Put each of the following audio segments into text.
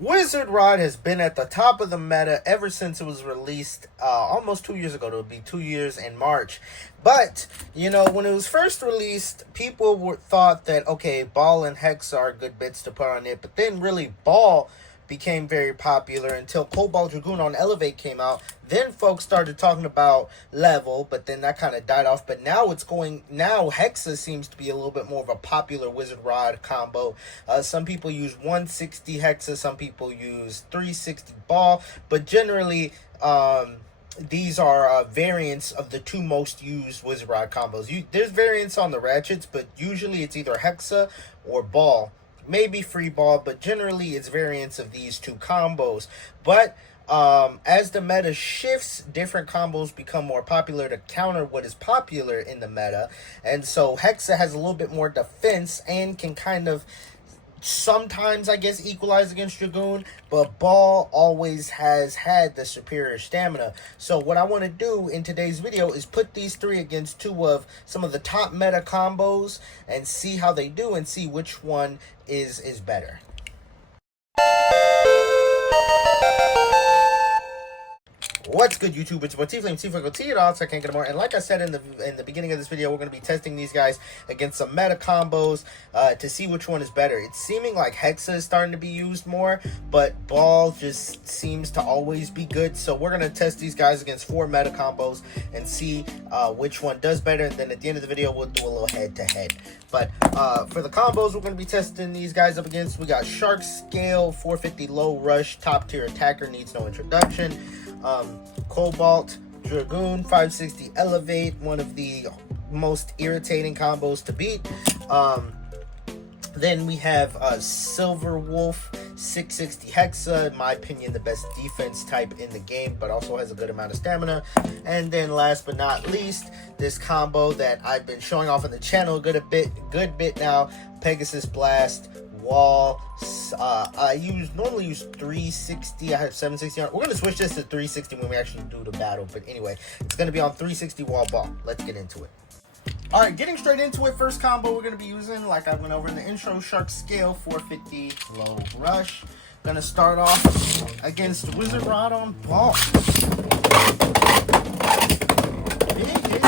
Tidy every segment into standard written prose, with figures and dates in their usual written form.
Wizard Rod has been at the top of the meta ever since it was released almost 2 years ago. It'll be 2 years in March. But, you know, when it was first released, people thought that, okay, Ball and Hexa are good bits to put on it. But then really Ball became very popular until Cobalt Dragoon on Elevate came out. Then folks started talking about level, but then that kind of died off. But now now Hexa seems to be a little bit more of a popular Wizard Rod combo. Some people use 160 Hexa, some people use 360 Ball, but generally, these are variants of the two most used Wizard Rod combos. There's variants on the ratchets, but usually it's either Hexa or Ball. Maybe free Ball, but generally it's variants of these two combos. But as the meta shifts, different combos become more popular to counter what is popular in the meta. And so Hexa has a little bit more defense and can kind of sometimes, I guess, equalize against Dragoon, but Ball always has had the superior stamina. So what I want to do in today's video is put these three against two of some of the top meta combos and see how they do and see which one is better. What's good, YouTube? It's T it all, so I can't get more. And like I said in the beginning of this video, we're going to be testing these guys against some meta combos to see which one is better. It's seeming like Hexa is starting to be used more, but Ball just seems to always be good. So we're going to test these guys against 4 meta combos and see which one does better. And then at the end of the video, we'll do a little head-to-head. But for the combos we're going to be testing these guys up against, we got Shark Scale, 450 Low Rush, top tier attacker, needs no introduction. Cobalt Dragoon, 560 Elevate, one of the most irritating combos to beat. Then we have Silver Wolf, 660 Hexa, in my opinion the best defense type in the game, but also has a good amount of stamina. And then last but not least, this combo that I've been showing off on the channel a good bit now, Pegasus Blast Wall. I normally use 360. I have 760 on. We're going to switch this to 360 when we actually do the battle. But anyway, it's going to be on 360 wall ball. Let's get into it. Alright, getting straight into it. First combo we're going to be using, like I went over in the intro, Shark Scale, 450 Low Rush. Going to start off against Wizard Rod on Ball. Big hit.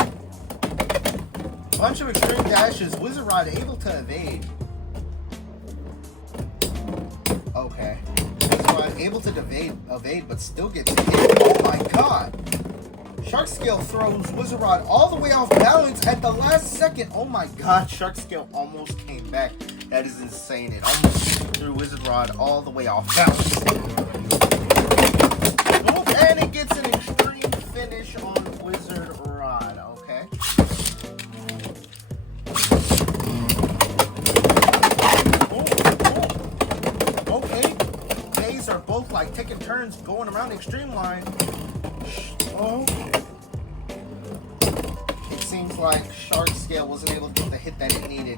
Bunch of extreme dashes. Wizard Rod able to evade. Okay. Wizard Rod able to evade, but still gets hit. Oh my god. Shark Scale throws Wizard Rod all the way off balance at the last second. Oh my god, Shark Scale almost came back. That is insane. It almost threw Wizard Rod all the way off balance. And it gets an extreme finish on Wizard Rod. Okay. Okay. Days are both like taking turns going around the extreme line. Oh. It seems like Shark Scale wasn't able to get the hit that it needed.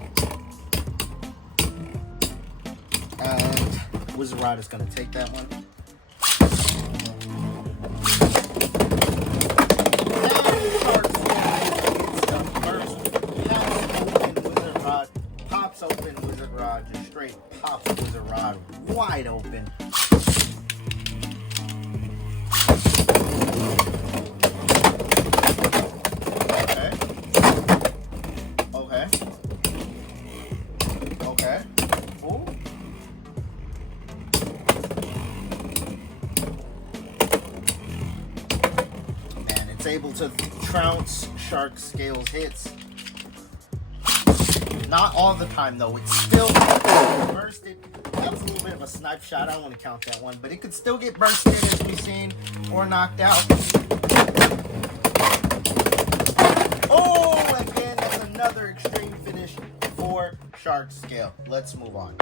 And Wizard Rod is going to take that one. Now Shark Scale gets the first. Pops open Wizard Rod. Pops open Wizard Rod. Just straight pops Wizard Rod wide open. Able to trounce Shark Scale's hits. Not all the time though. It's still bursted. That was a little bit of a snipe shot. I don't want to count that one, but it could still get bursted as we've seen, or knocked out. Oh, again, that's another extreme finish for Shark Scale. Let's move on.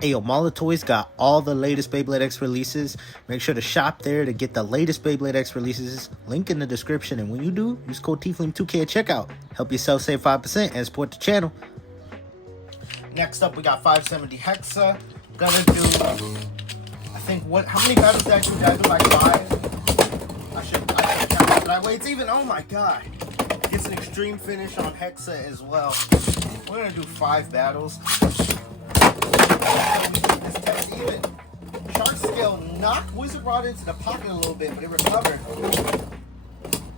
Hey, yo, Molitoys got all the latest Beyblade X releases. Make sure to shop there to get the latest Beyblade X releases. Link in the description. And when you do, use code TFLAME2K at checkout. Help yourself save 5% and support the channel. Next up, we got 570 Hexa. Gonna do, I think, how many battles did I do? Did I do like 5? I should count it that way. It's even, oh my god. Gets an extreme finish on Hexa as well. We're gonna do 5 battles. This test even. Shark knocked Wizard Rod into the pocket a little bit, but it recovered.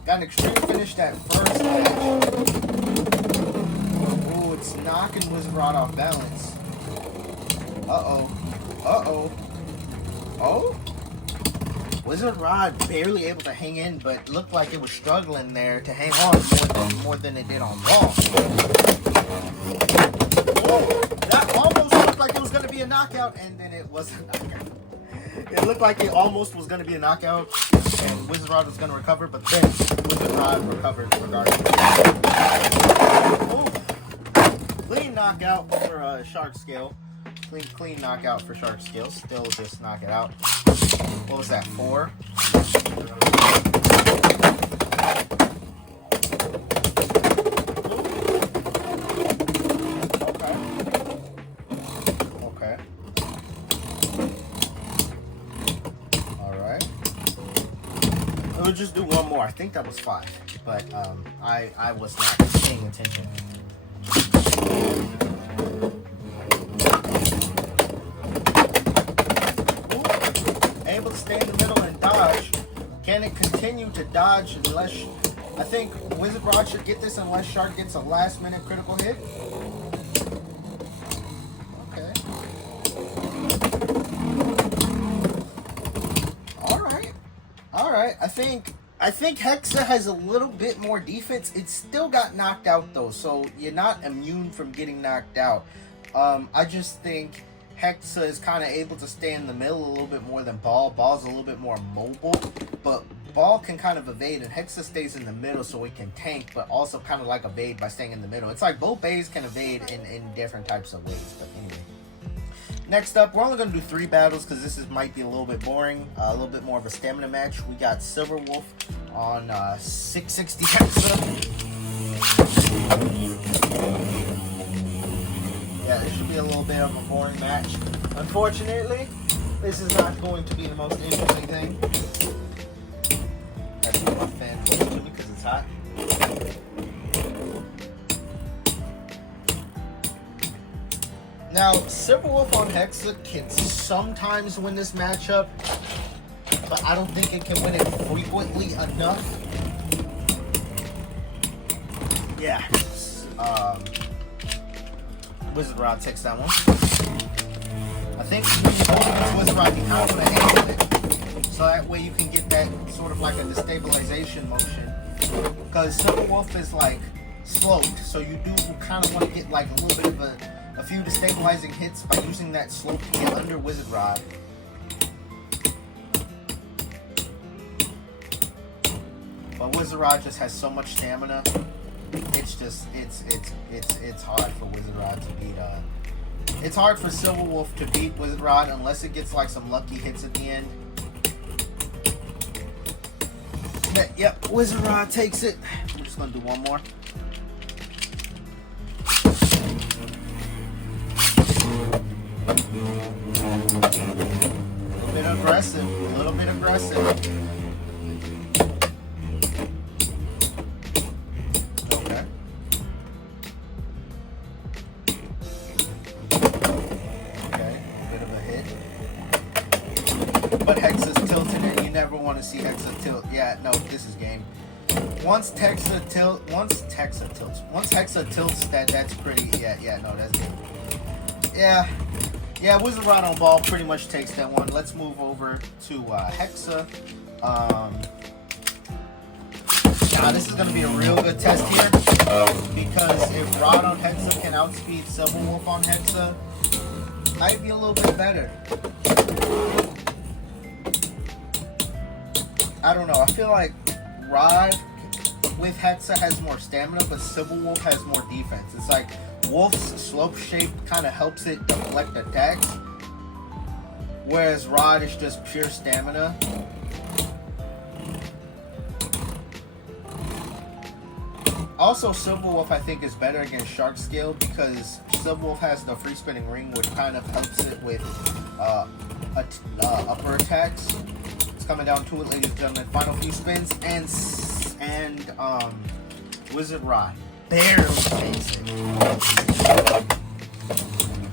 Got an extreme finish that first match. Ooh, it's knocking Wizard Rod off balance. Uh-oh. Uh-oh. Oh? Wizard Rod barely able to hang in, but looked like it was struggling there to hang on more than it did on ball. Whoa, that almost looked like it was going to be a knockout, and then it wasn't a knockout. It looked like it almost was going to be a knockout, and Wizard Rod was going to recover, but then Wizard Rod recovered regardless. Ooh. Clean knockout for Shark Scale. Clean knockout for Shark Scale. Still just knock it out. What was that, 4? Okay. Alright. We'll just do one more. I think that was 5. But I was not paying attention. Able to stay in the middle and dodge. Can it continue to dodge unless... I think Wizard Rod should get this unless Shark gets a last-minute critical hit. Okay. Alright. I think Hexa has a little bit more defense. It still got knocked out, though, so you're not immune from getting knocked out. I just think Hexa is kind of able to stay in the middle a little bit more than Ball. Ball's a little bit more mobile, but Ball can kind of evade, and Hexa stays in the middle so he can tank, but also kind of like evade by staying in the middle. It's like both bays can evade in different types of ways, but anyway. Next up, we're only going to do 3 battles because this might be a little bit boring, a little bit more of a stamina match. We got Silver Wolf on 660 Hexa. Yeah, it should be a little bit of a boring match. Unfortunately, this is not going to be the most interesting thing. I have to put my fan close to me because it's hot. Now, Silver Wolf on Hexa can sometimes win this matchup, but I don't think it can win it frequently enough. Yeah. Wizard Rod takes that one. I think when you hold against Wizard Rod, you kind of want to handle it. So that way you can get that sort of like a destabilization motion. Because Silver Wolf is like sloped, so you do kind of want to get like a little bit of a few destabilizing hits by using that slope to get under Wizard Rod. But Wizard Rod just has so much stamina. It's just it's hard for Wizard Rod to beat. It's hard for Silver Wolf to beat Wizard Rod unless it gets like some lucky hits at the end. But, yep, Wizard Rod takes it. We're just gonna do one more. A little bit aggressive. Okay. Okay, a bit of a hit. But Hexa's tilted and you never want to see Hexa tilt. Yeah, no, this is game. Once Hexa tilts, that's pretty, no, that's game. Yeah, Wizard Rod on Ball pretty much takes that one. Let's move over to Hexa. Now, this is going to be a real good test here. Because if Rod on Hexa can outspeed Silver Wolf on Hexa, might be a little bit better. I don't know. I feel like Rod with Hexa has more stamina, but Silver Wolf has more defense. It's like Wolf's slope shape kind of helps it deflect attacks, whereas Rod is just pure stamina. Also, Silver Wolf I think is better against Shark Scale because Silver Wolf has the free spinning ring, which kind of helps it with upper attacks. It's coming down to it, ladies and gentlemen. Final few spins and Wizard Rod barely takes it.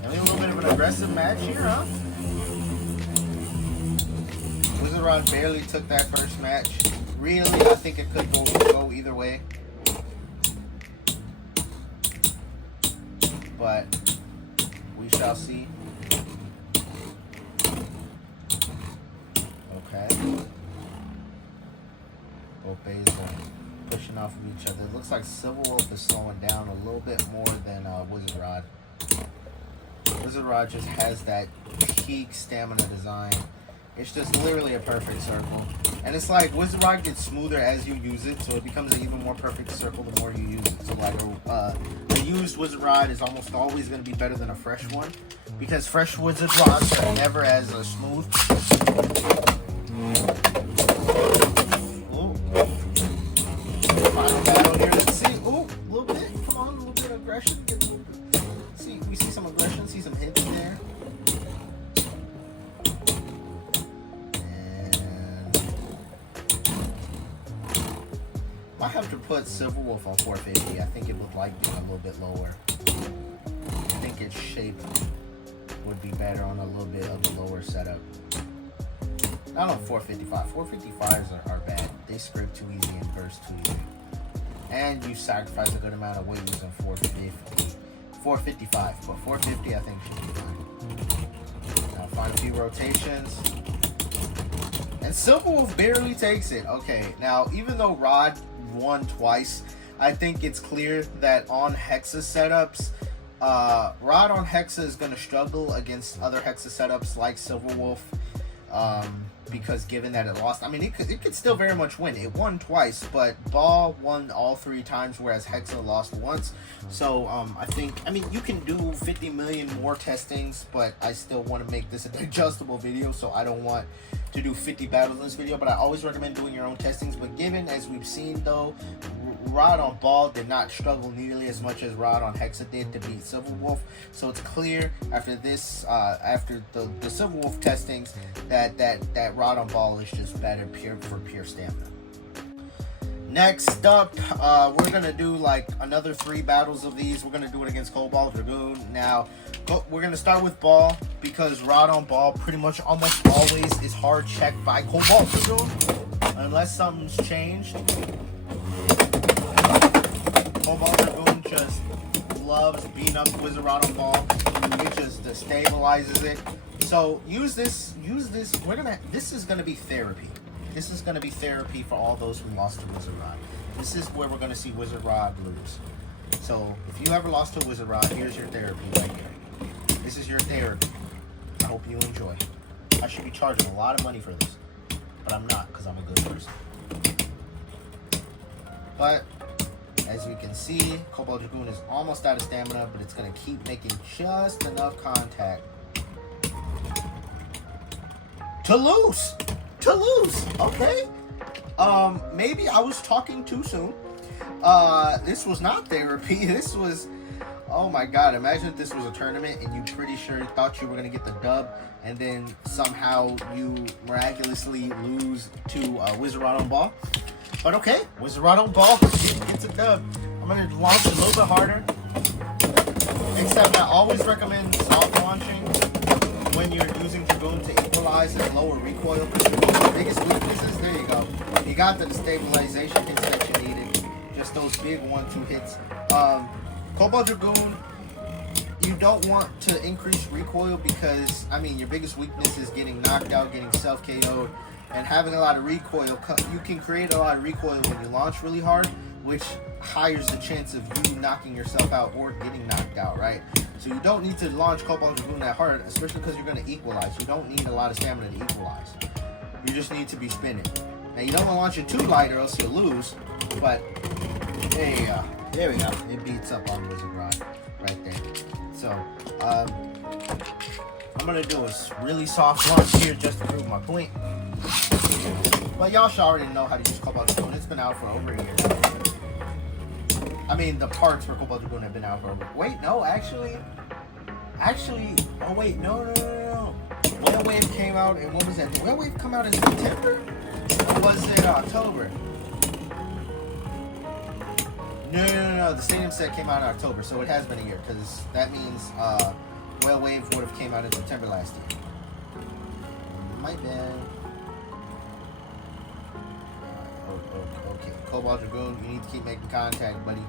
Maybe a little bit of an aggressive match here, huh? Rod barely took that first match. Really, I think it could go either way. But we shall see. Okay. Both bays are pushing off of each other. It looks like Silver Wolf is slowing down a little bit more than Wizard Rod. Wizard Rod just has that peak stamina design. It's just literally a perfect circle. And it's like Wizard Rod gets smoother as you use it, so it becomes an even more perfect circle the more you use it. So like a used Wizard Rod is almost always going to be better than a fresh one, because fresh Wizard Rods are never as smooth. Ooh. Final battle here. Let's see. Ooh, a little bit. Come on, a little bit of aggression. See, we see some aggression, see some hits there. I have to put Silver Wolf on 450. I think it would like being a little bit lower. I think its shape would be better on a little bit of a lower setup. Not on 455. 455s are bad. They scrape too easy and burst too easy. And you sacrifice a good amount of weight using 450. 455, but 450 I think should be fine. Now find a few rotations. And Silver Wolf barely takes it. Okay, now even though Rod won twice, I think it's clear that on Hexa setups, Rod on Hexa is going to struggle against other Hexa setups like Silver Wolf, because given that it lost, I mean, it could still very much win. It won twice, but Ball won all 3 times, whereas Hexa lost once. So I think, I mean, you can do 50 million more testings, but I still want to make this an adjustable video, so I don't want to do 50 battles in this video, but I always recommend doing your own testings. But given, as we've seen though, Rod on Ball did not struggle nearly as much as Rod on Hexa did to beat Silver Wolf, so it's clear after this, after the Silver Wolf testings, that Rod on Ball is just better for pure stamina. Next up, we're gonna do like another 3 battles of these. We're gonna do it against Cobalt, Dragoon. Now, we're gonna start with Ball, because Rod on Ball pretty much almost always is hard checked by Cobalt Dragoon, unless something's changed. Cobalt Dragoon just loves beating up Wizard Rod on Ball. It just destabilizes it. So use this. This is gonna be therapy. This is going to be therapy for all those who lost to Wizard Rod. This is where we're going to see Wizard Rod lose. So, if you ever lost to Wizard Rod, here's your therapy right here. This is your therapy. I hope you enjoy. I should be charging a lot of money for this, but I'm not, because I'm a good person. But, as you can see, Cobalt Dragoon is almost out of stamina, but it's going to keep making just enough contact to lose. Okay. Maybe I was talking too soon. This was not therapy. This was, oh my god, imagine if this was a tournament and you pretty sure thought you were gonna get the dub, and then somehow you miraculously lose to Wizard Rod on Ball. But okay, Wizard Rod on Ball gets a dub. I'm gonna launch a little bit harder, except I always recommend soft launching when you're using Dragoon to equalize and lower recoil. The biggest weaknesses, there you go. You got the stabilization hits that you needed. Just those big 1-2 hits. Cobalt Dragoon, you don't want to increase recoil because, I mean, your biggest weakness is getting knocked out, getting self-KO'd, and having a lot of recoil. You can create a lot of recoil when you launch really hard, which higher the chance of you knocking yourself out or getting knocked out, right? So you don't need to launch Cobalt Dragoon that hard, especially because you're going to equalize. You don't need a lot of stamina to equalize. You just need to be spinning. Now you don't want to launch it too light or else you'll lose, but there you go. There we go. It beats up on Wizard Rod right there. So, I'm going to do a really soft launch here just to prove my point. But y'all should already know how to use Cobalt Dragoon. It's been out for over a year. I mean, the parts for Cobalt Dragoon have been out for over. Wait, no, actually. Oh wait, no. Whale Wave came out, and what was that? Did Whale Wave come out in September? Or was it October? No. The Stadium set came out in October, so it has been a year, because that means Whale Wave would have came out in September last year. My bad. Okay. Cobalt Dragoon, you need to keep making contact, buddy.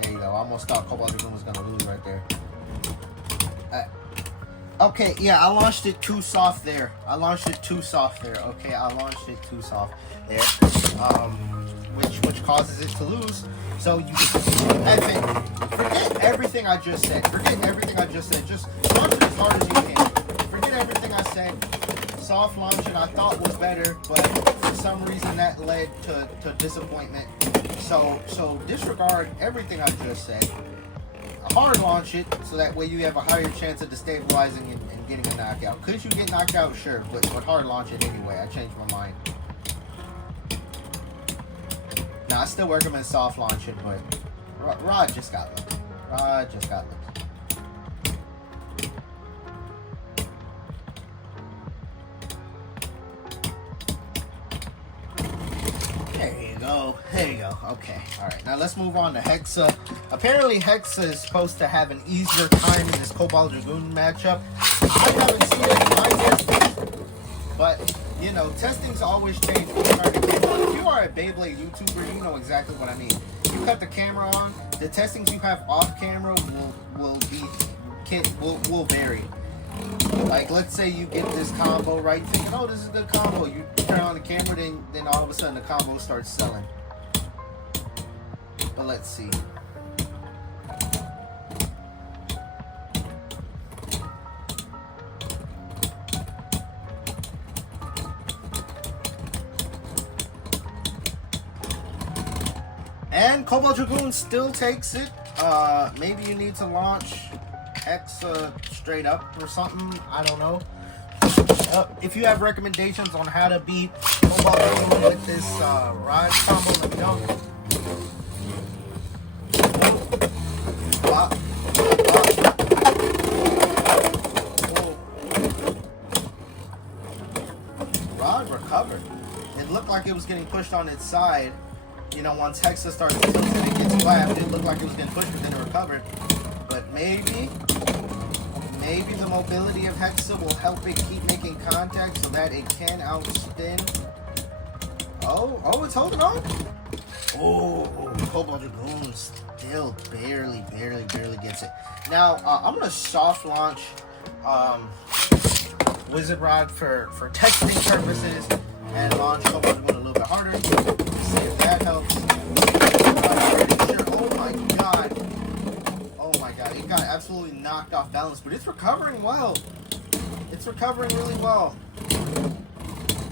There you go. I almost thought Cobalt Dragoon was going to lose right there. Okay, yeah, I launched it too soft there. Okay, I launched it too soft there. Which causes it to lose. So you forget everything I just said. Just launch it as hard as you can. Forget everything I said. Soft launching I thought was better, but for some reason that led to disappointment. So disregard everything I just said. Hard launch it so that way you have a higher chance of destabilizing and getting a knockout. Could you get knocked out? Sure, but hard launch it anyway. I changed my mind. Nah, I still recommend soft launch it, but Rod just got lucky. There you go. Okay. Alright. Now let's move on to Hexa. Apparently Hexa is supposed to have an easier time in this Cobalt Dragoon matchup. I haven't seen it in my testing, but you know, testing's always changed. If you are a Beyblade YouTuber, you know exactly what I mean. You cut the camera on, the testings you have off camera will vary. Like, let's say you get this combo right, thinking, oh, this is a good combo. You turn on the camera, then all of a sudden the combo starts selling. But let's see. And Cobalt Dragoon still takes it. Maybe you need to launch Hexa straight up or something. I don't know. If you have recommendations on how to beat Cobalt Dragoon with this ride combo, let me know. Rod recovered. It looked like it was getting pushed on its side. You know, once Hexa starts tilting, it gets clapped. It looked like it was getting pushed, but then it recovered. But maybe the mobility of Hexa will help it keep making contact so that it can outspin. Oh, it's holding on. Oh, Cobalt Dragoon still barely gets it. Now, I'm going to soft launch Wizard Rod for testing purposes and launch Cobalt Dragoon a little bit harder. See if that helps. Oh my god, it got absolutely knocked off balance, but it's recovering well. It's recovering really well.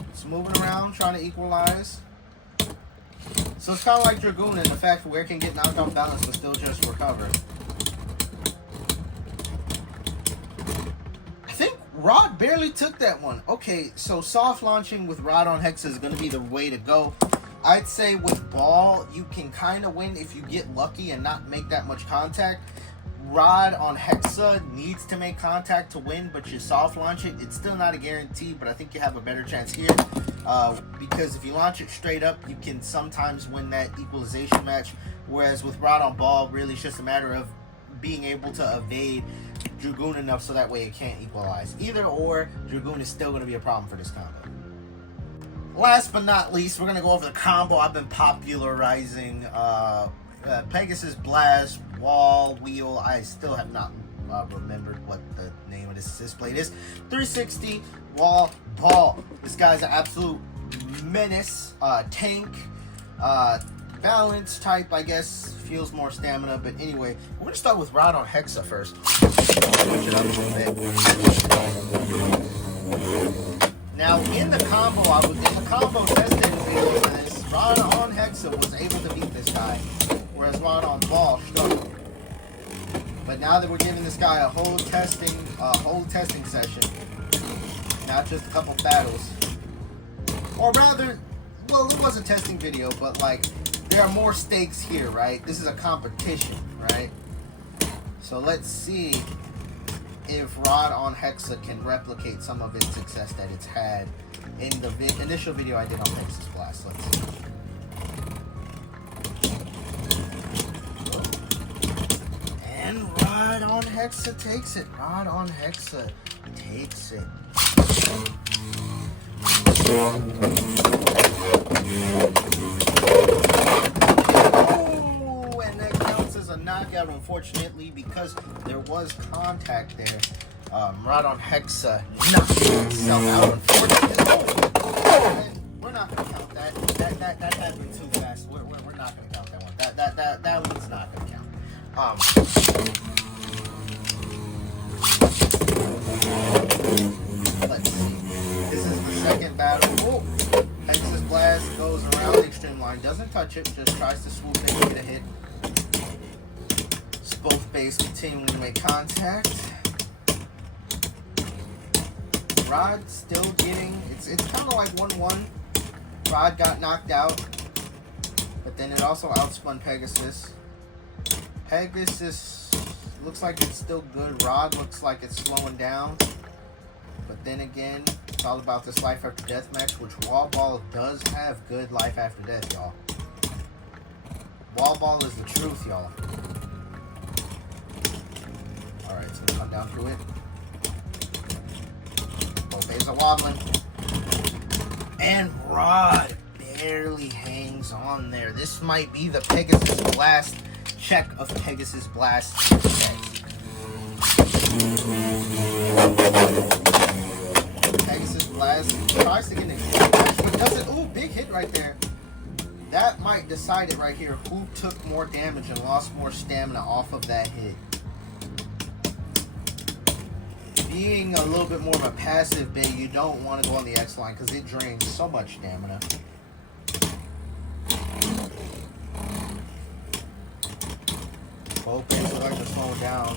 It's moving around, trying to equalize. So it's kind of like Dragoon in the fact where it can get knocked off balance but still just recover. I think Rod barely took that one. Okay, so soft launching with Rod on Hexa is going to be the way to go. I'd say with Ball, you can kind of win if you get lucky and not make that much contact. Rod on Hexa needs to make contact to win, but you soft launch it. It's still not a guarantee, but I think you have a better chance here. Because if you launch it straight up, you can sometimes win that equalization match. Whereas with Rod on Ball, really it's just a matter of being able to evade Dragoon enough so that way it can't equalize. Either or, Dragoon is still going to be a problem for this combo. Last but not least, we're going to go over the combo I've been popularizing. Pegasus Blast, Wall, Wheel. I still have not remembered what the name of this blade is. 360, Wall, Ball. This guy's an absolute menace. Tank. Balance type, I guess. Feels more stamina. But anyway, we're going to start with Rod on Hexa first. Switch it up a little bit. Now, in the combo testing video for this, Rod on Hexa was able to beat this guy, whereas Rod on Ball struggled. But now that we're giving this guy a whole testing session, not just a couple battles, or rather, well, it was a testing video, but like, there are more stakes here, right? This is a competition, right? So let's see if Rod on Hexa can replicate some of its success that it's had in the initial video I did on Pegasus Blast. Let's see. And Rod on Hexa takes it. Rod on Hexa takes it. Oh, and that counts as a knockout, unfortunately, because there was contact there. Right on Hexa knocked himself out, unfortunately. Oh, we're not gonna count that. That happened too fast. We're not gonna count that one. That one's not gonna count. Let's see. This is the second battle. Oh, Hexa's blast goes around the extreme line, doesn't touch it, just tries to swoop in and get a hit. Both bays continuing to make contact. Rod still getting, it's kind of like 1-1. Rod got knocked out, but then it also outspun Pegasus. Pegasus looks like it's still good. Rod looks like it's slowing down. But then again, it's all about this life after death match, which Wall Ball does have good life after death, y'all. Wall Ball is the truth, y'all. Alright, so we'll come down to it. Both bays are wobbling. And Rod barely hangs on there. This might be the Pegasus Blast check of Pegasus Blast today. Pegasus Blast tries to get an extreme match, but doesn't. Ooh, big hit right there. That might decide it right here. Who took more damage and lost more stamina off of that hit? Being a little bit more of a passive bait, you don't want to go on the X line because it drains so much stamina. Both baits look like they're slowing down.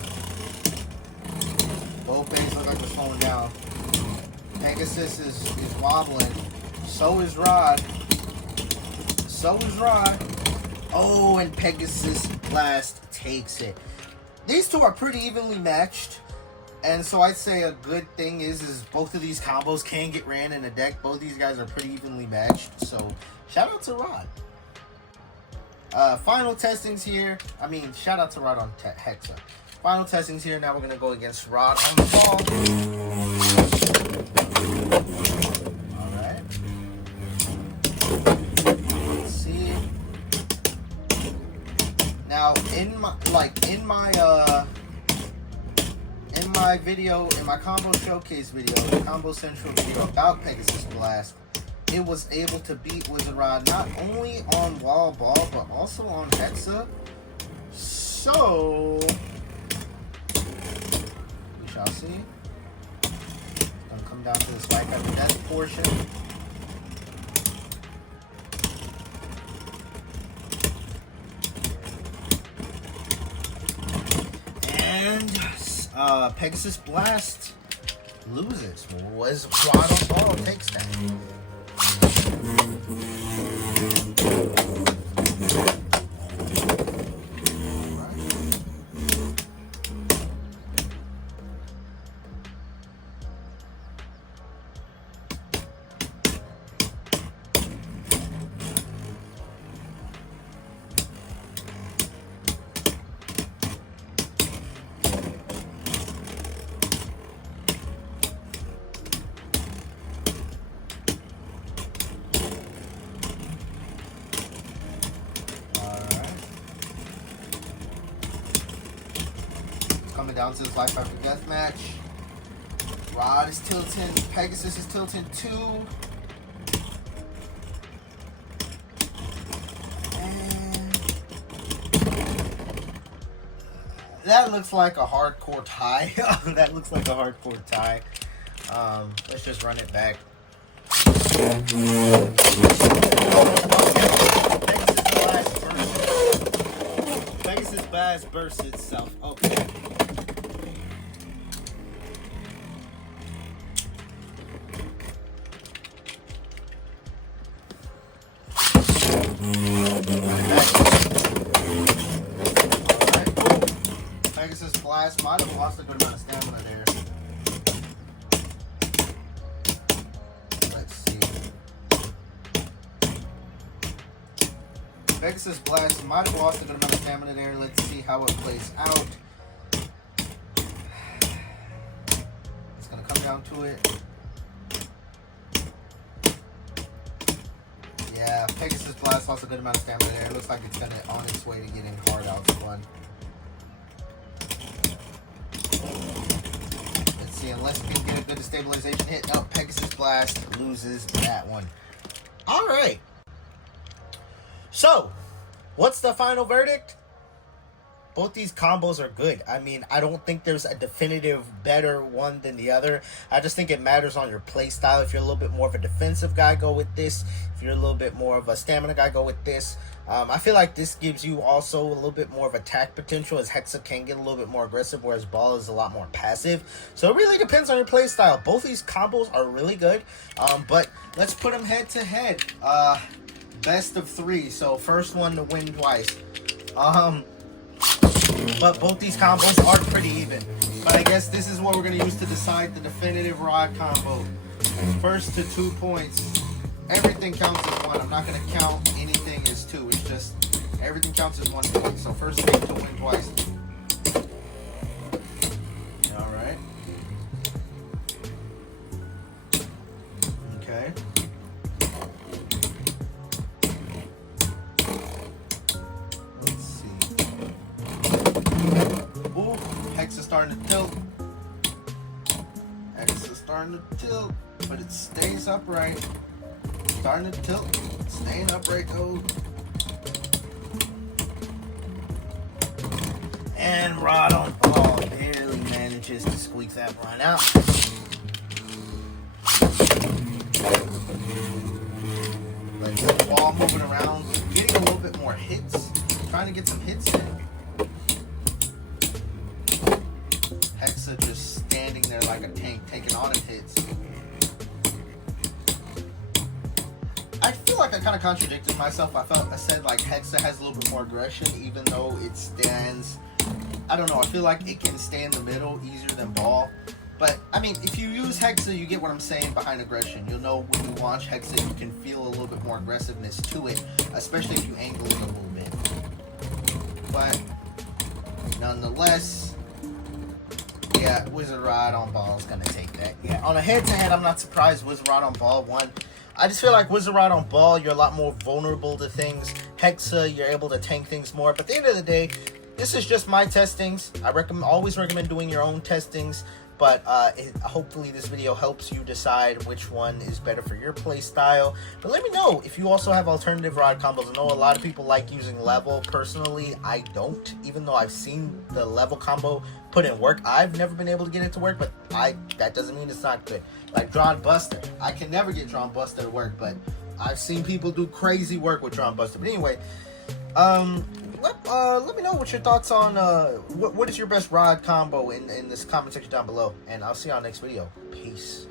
Both baits look like they're slowing down. Pegasus is wobbling. So is Rod. So is Rod. Oh, and Pegasus Blast takes it. These two are pretty evenly matched. And so I'd say a good thing is both of these combos can get ran in a deck. Both these guys are pretty evenly matched. So shout out to Rod. Final testings here. I mean, shout out to Rod on Hexa. Final testings here. Now we're going to go against Rod on the ball. Alright. Let's see. Now, in my video, in my combo showcase video, the combo central video about Pegasus Blast, it was able to beat Wizard Rod not only on Wall Ball, but also on Hexa. So, we shall see. It's gonna come down to this life after death portion. And Pegasus Blast loses. Was Rod on Ball takes that. Coming down to this life after death match. Rod is tilting. Pegasus is tilting too. And that looks like a hardcore tie. That looks like a hardcore tie. Let's just run it back. Pegasus Blast bursts itself. Okay. Pegasus Blast might have lost a good amount of stamina there. Let's see. Pegasus Blast might have lost a good amount of stamina there. Let's see how it plays out. It's going to come down to it. Yeah. Pegasus Blast lost a good amount of stamina there. It looks like it's gonna on its way to getting hard out spun. Let's see, unless we can get a good destabilization hit. No, Pegasus Blast loses that one. Alright. So, what's the final verdict? Both these combos are good. I mean, I don't think there's a definitive better one than the other. I just think it matters on your play style. If you're a little bit more of a defensive guy, go with this. If you're a little bit more of a stamina guy, go with this. I feel like this gives you also a little bit more of attack potential, as Hexa can get a little bit more aggressive, whereas Ball is a lot more passive. So it really depends on your play style. Both these combos are really good, but let's put them head to head. Best of 3. So first one to win twice. But both these combos are pretty even. But I guess this is what we're going to use to decide the definitive rod combo. First to 2 points. Everything counts as 1. I'm not going to count anything as 2. It's just everything counts as 1 point. So first thing to win twice. Alright. Okay. Hexa starting to tilt. Hexa starting to tilt, but it stays upright. Starting to tilt, staying upright though. And Rod on Ball barely manages to squeak that one out. Like the ball moving around, getting a little bit more hits, trying to get some hits in. Hexa just standing there like a tank, taking on his hits. I feel like I kind of contradicted myself. I said like Hexa has a little bit more aggression, even though it stands. I don't know. I feel like it can stay in the middle easier than Ball. But I mean, if you use Hexa, you get what I'm saying behind aggression. You'll know when you launch Hexa, you can feel a little bit more aggressiveness to it, especially if you angle it a little bit. But nonetheless. Yeah, Wizard Rod on Ball is going to take that. Yeah, on a head-to-head, I'm not surprised Wizard Rod on Ball won. I just feel like Wizard Rod on Ball, you're a lot more vulnerable to things. Hexa, you're able to tank things more. But at the end of the day, this is just my testings. I always recommend doing your own testings. But hopefully this video helps you decide which one is better for your play style. But let me know if you also have alternative rod combos. I know a lot of people like using level. Personally, I don't. Even though I've seen the level combo put in work, I've never been able to get it to work. But that doesn't mean it's not good. Like Drawn Buster. I can never get Drawn Buster to work. But I've seen people do crazy work with Drawn Buster. But anyway, let me know what your thoughts on what is your best rod combo in this comment section down below, and I'll see you on the next video. Peace.